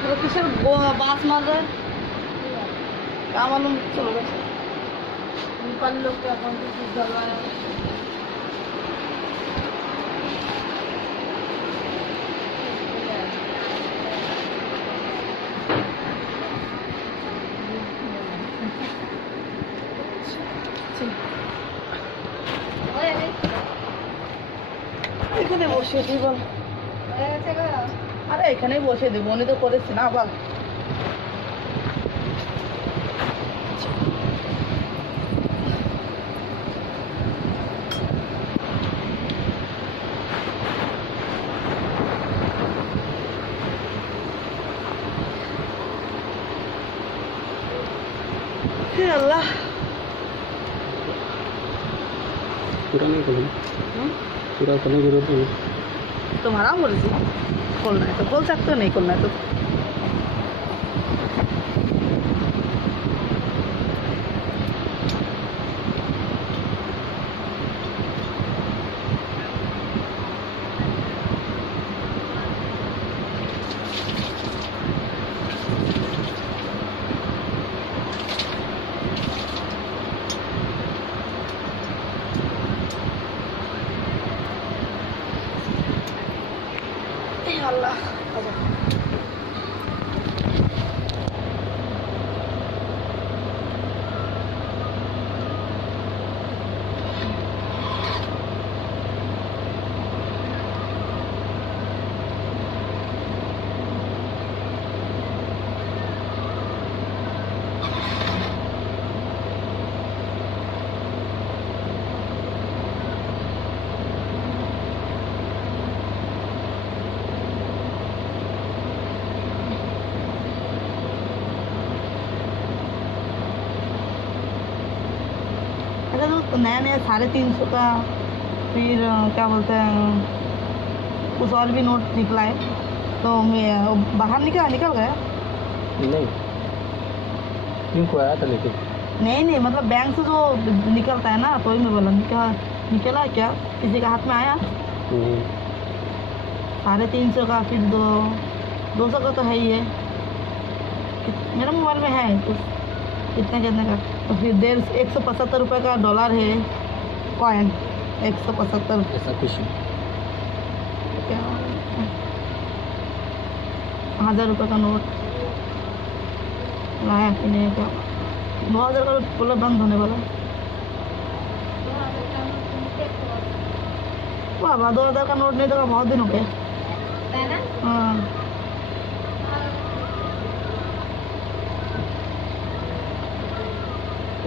तो किसर बांस मार रहा है क्या मालूम। चलो वैसे नेपाली लोग क्या कौन सी चीज डलवा रहे हैं। এখানে বসে দিই বল। আরে এখানেই বসে দেবো উনি তো করেছি না বল। अल्लाह पूरा नहीं खोलना, पूरा खोलने की जरूरत नहीं। तुम्हारा मर्जी, खोलना है तो खोल सकते हो, नहीं खोलना है तो अल्लाह। तो नया नया 350 का, फिर क्या बोलते हैं कुछ और भी नोट निकला है तो मैं बाहर निकल गया। नहीं क्यों को आया था लेके? नहीं मतलब बैंक से जो निकलता है ना, तो ही मैं बोला निकला क्या, किसी का हाथ में आया? 350 का, फिर 200 का तो है ही है, मेरे मोबाइल में है कुछ कितने का। तो फिर 175 रुपये का डॉलर है कॉइन, 175 ऐसा कुछ क्या 1000 रुपये का नोट लाया कि नहीं, क्या 2000 का पूरा बंद होने वाला। बाबा 2000 का नोट नहीं तो बहुत दिन हो गया। हाँ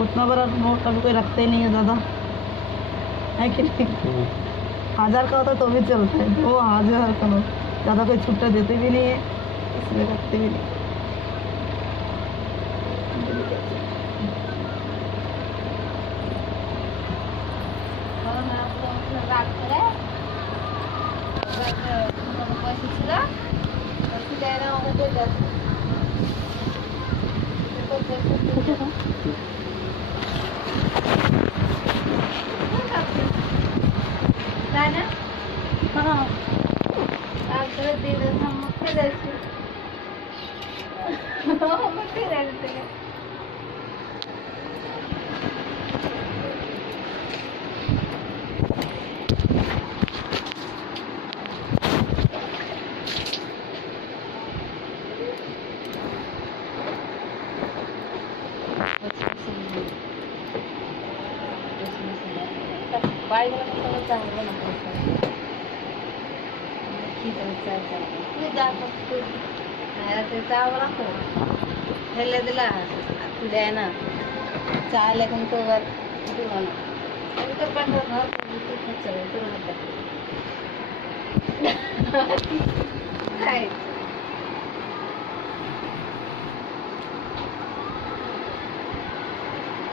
उतना बड़ा नोट कभी कोई रखते ही नहीं है ज़्यादा, है कि नहीं। 1000 का होता तो भी चलता है, वो 1000 का नोट ज़्यादा कोई छुट्टा देते भी नहीं है, इसलिए रखते भी नहीं। चाय लेकिन तो घर